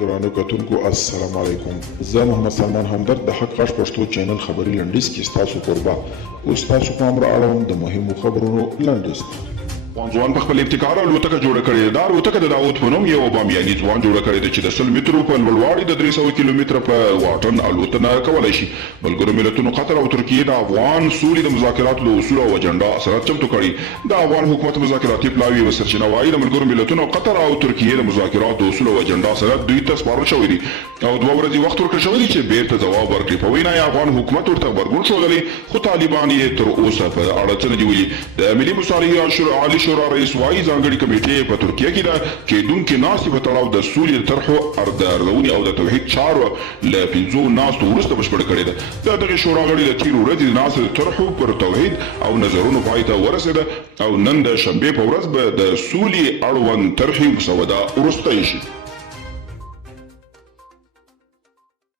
درانو کتونکو السلام علیکم. زه محمد سلمان همدرد د حق غږ پښتو چینل خبري لنډیز کې ستاسو قربا اوس تاسو پام را اړوم د مهمو خبرونو لنډیز. ځوان په خپل ابتکار الوتکه جوړه کړې ده. الوتکه د داود په نوم یو بامیاني ځوان جوړه کړې ده چې د 100 مترو په لوړوالي د 300 کیلومتره په واټن الوتنه کولی شي. ملګرو ملتونو قطر او ترکیه د افغان سولې د مذاکراتو د اصولو او اجنډا سره چمتو کړي. د افغان حکومت مذاکراتي پلاوی یوه سرچینه وایي د ملګرو ملتونو قطر او ترکیه د مذاکراتو د اصولو او اجنډا سره دوی ته سپارل شوي دي او 2 ورځې وخت ورکړل شوی دی چې بیرته ځواب ورکړي. په وینا یې افغان حکومت ورته غبرګون ښودلی، خو طالبان یې تر اوسه په اړه څه نه دي ویلي. د ملي مصالحې عالي شورا رئیس وایي ځانګړې کمیټې په ترکیه کې ده کېدونکې ناستې په تړاو د سولې د طرحو د ارزونې او د توحید چارو له 5 ناستو وروسته بشپړه کړې ده. د دغې شورا غړي د تېرې ورځې د ناستې د طرحو پر توحید او نظرونو پای ته ورسېده او نن د شنبې په ورځ به د سولې اړوند طرحې مسوده وروستی شي.